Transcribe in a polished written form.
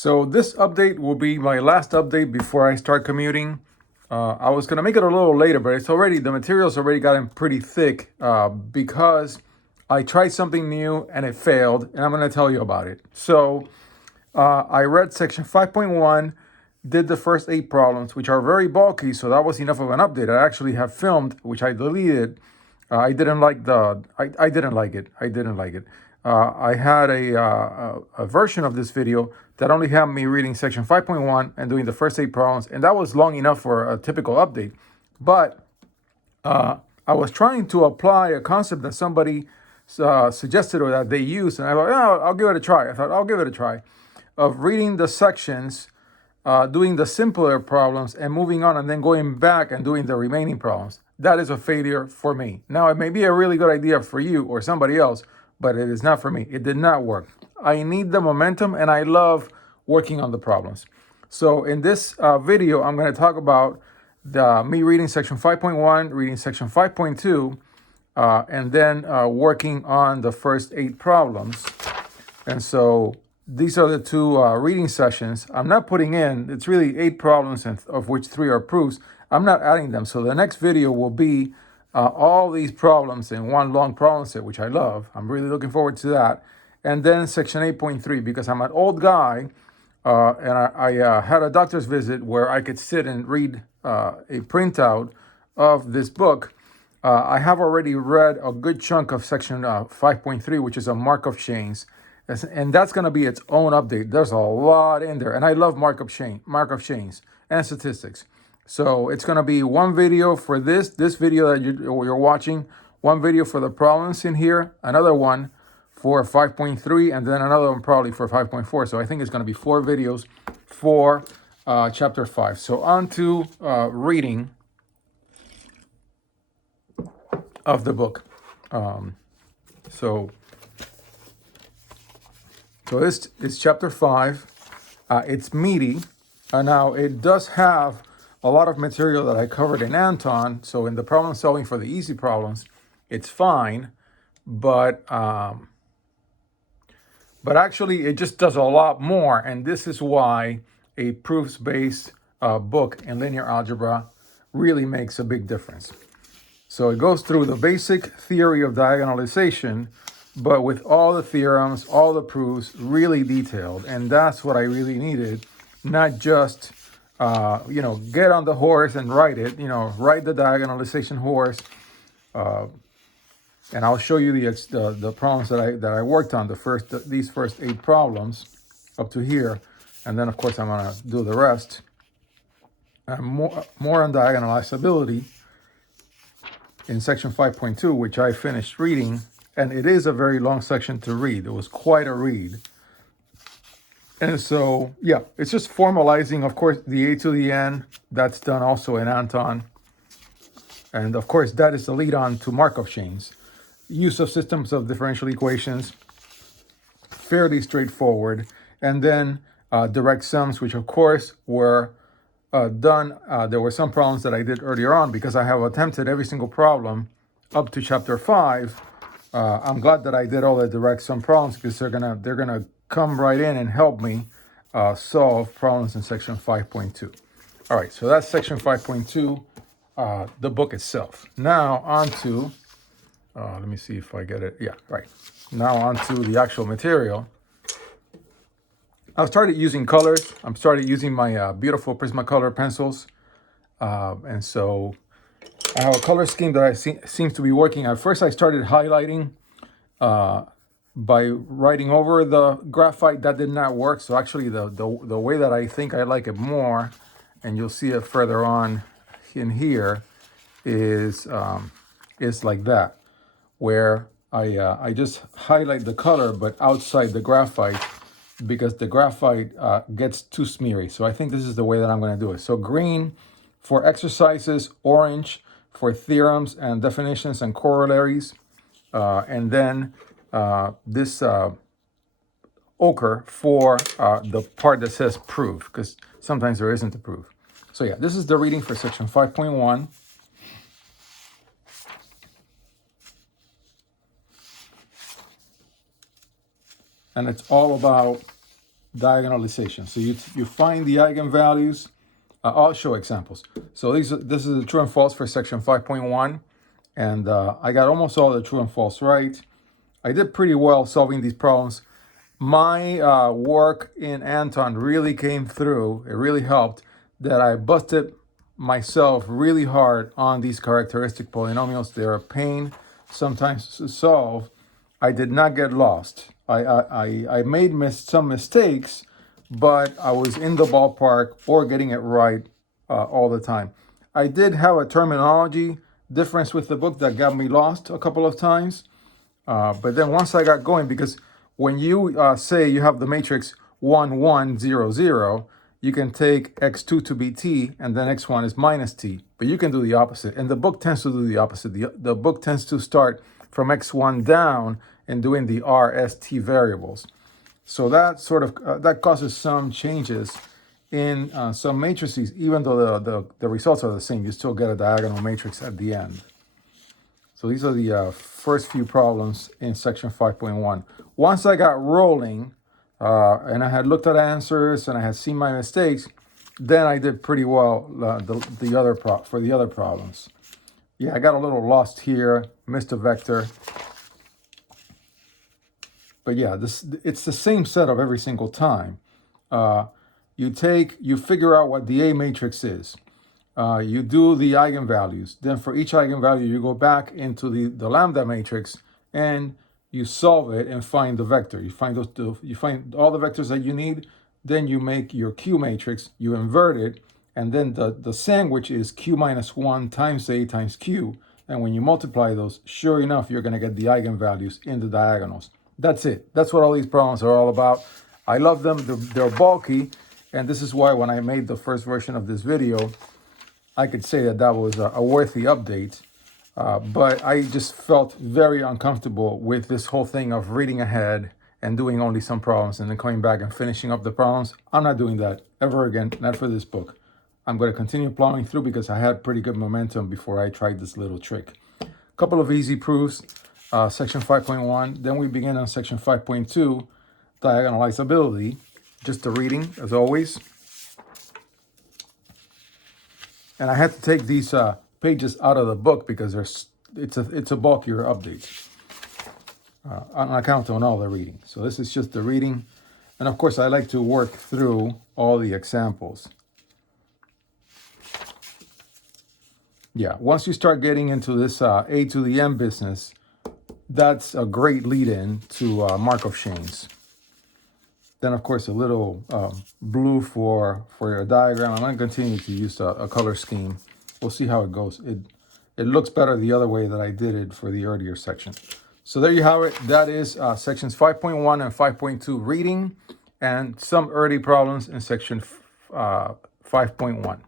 So this update will be my last update before I start commuting. I was gonna make it a little later, but the material's already gotten pretty thick because I tried something new and it failed, and I'm gonna tell you about it. So I read section 5.1, did the first 8 problems, which are very bulky, so that was enough of an update. I actually have filmed, which I deleted. I didn't like I didn't like it. I didn't like it. I had a version of this video that only had me reading section 5.1 and doing the first 8 problems, and that was long enough for a typical update. But I was trying to apply a concept that somebody suggested or that they used, and I thought, oh, I'll give it a try. I thought, I'll give it a try of reading the sections, doing the simpler problems, and moving on, and then going back and doing the remaining problems. That is a failure for me. Now, it may be a really good idea for you or somebody else, but it is not for me. It did not work. I need the momentum, and I love working on the problems. So in this video, I'm going to talk about me reading section 5.1, reading section 5.2, and then working on the first 8 problems. And so these are the two reading sessions. I'm not putting in, it's really 8 problems, of which 3 are proofs. I'm not adding them. So the next video will be all these problems in one long problem set, which I love. I'm really looking forward to that. And then section 8.3, because I'm an old guy, and I had a doctor's visit where I could sit and read a printout of this book. I have already read a good chunk of section 5.3, which is a Markov chains. And that's going to be its own update. There's a lot in there. And I love Markov chains and statistics. So it's going to be one video for this video that you're watching, one video for the problems in here, another one for 5.3, and then another one probably for 5.4. So I think it's going to be 4 videos for chapter 5. So on to reading of the book. So this is chapter 5. It's meaty. Now, it does have a lot of material that I covered in Anton. So in the problem solving for the easy problems, it's fine. But actually, it just does a lot more. And this is why a proofs-based book in linear algebra really makes a big difference. So it goes through the basic theory of diagonalization, but with all the theorems, all the proofs, really detailed. And that's what I really needed, not just, get on the horse and write it, write the diagonalization horse. And I'll show you the problems that I worked on, these first 8 problems up to here. And then, of course, I'm going to do the rest. And more on diagonalizability in section 5.2, which I finished reading. And it is a very long section to read. It was quite a read. And so, yeah, it's just formalizing, of course, the A to the N. That's done also in Anton. And, of course, that is the lead on to Markov chains. Use of systems of differential equations, fairly straightforward. And then direct sums, which, of course, were done. There were some problems that I did earlier on because I have attempted every single problem up to chapter 5. I'm glad that I did all the direct sum problems because they're gonna come right in and help me solve problems in section 5.2. All right, so that's section 5.2, the book itself. Now on to, let me see if I get it. Yeah, right. Now on to the actual material. I've started using colors. I've started using my beautiful Prismacolor pencils. And so I have a color scheme that seems to be working. At first, I started highlighting by writing over the graphite. That did not work. So actually, the way that I think I like it more, and you'll see it further on in here, is like that, where I just highlight the color, but outside the graphite, because the graphite gets too smeary. So I think this is the way that I'm going to do it. So green for exercises, orange for theorems and definitions and corollaries, and then this ochre for the part that says proof, because sometimes there isn't a proof. So yeah, this is the reading for section 5.1. And it's all about diagonalization. So you find the eigenvalues. I'll show examples. So this is the true and false for section 5.1. And I got almost all the true and false right. I did pretty well solving these problems. My work in Anton really came through. It really helped that I busted myself really hard on these characteristic polynomials. They're a pain sometimes to solve. I did not get lost. I made some mistakes, but I was in the ballpark or getting it right all the time. I did have a terminology difference with the book that got me lost a couple of times. But then once I got going, because when you say you have the matrix 1, 1, 0, 0, you can take x2 to be t, and then x1 is minus t. But you can do the opposite. And the book tends to do the opposite. The book tends to start from x1 down and doing the r, s, t variables. So that sort of, that causes some changes in some matrices. Even though the results are the same, you still get a diagonal matrix at the end. So these are the first few problems in section 5.1. Once I got rolling and I had looked at answers and I had seen my mistakes, then I did pretty well for the other problems. Yeah, I got a little lost here, missed a vector. But yeah, it's the same setup every single time. You figure out what the A matrix is. You do the eigenvalues. Then for each eigenvalue, you go back into the lambda matrix and you solve it and find the vector. You find all the vectors that you need. Then you make your Q matrix, you invert it, and then the sandwich is Q minus 1 times A times Q. And when you multiply those, sure enough, you're going to get the eigenvalues in the diagonals. That's it. That's what all these problems are all about. I love them. They're bulky. And this is why when I made the first version of this video, I could say that was a worthy update. But I just felt very uncomfortable with this whole thing of reading ahead and doing only some problems and then coming back and finishing up the problems. I'm not doing that ever again, not for this book. I'm going to continue plowing through because I had pretty good momentum before I tried this little trick. A couple of easy proofs, section 5.1. Then we begin on section 5.2, diagonalizability. Just the reading, as always. And I had to take these pages out of the book because it's a bulkier update on account of all the reading. So this is just the reading. And of course, I like to work through all the examples. Yeah, once you start getting into this A to the M business, that's a great lead-in to Markov chains. Then, of course, a little blue for your diagram. I'm going to continue to use a color scheme. We'll see how it goes. It looks better the other way that I did it for the earlier section. So there you have it. That is sections 5.1 and 5.2 reading and some early problems in section 5.1.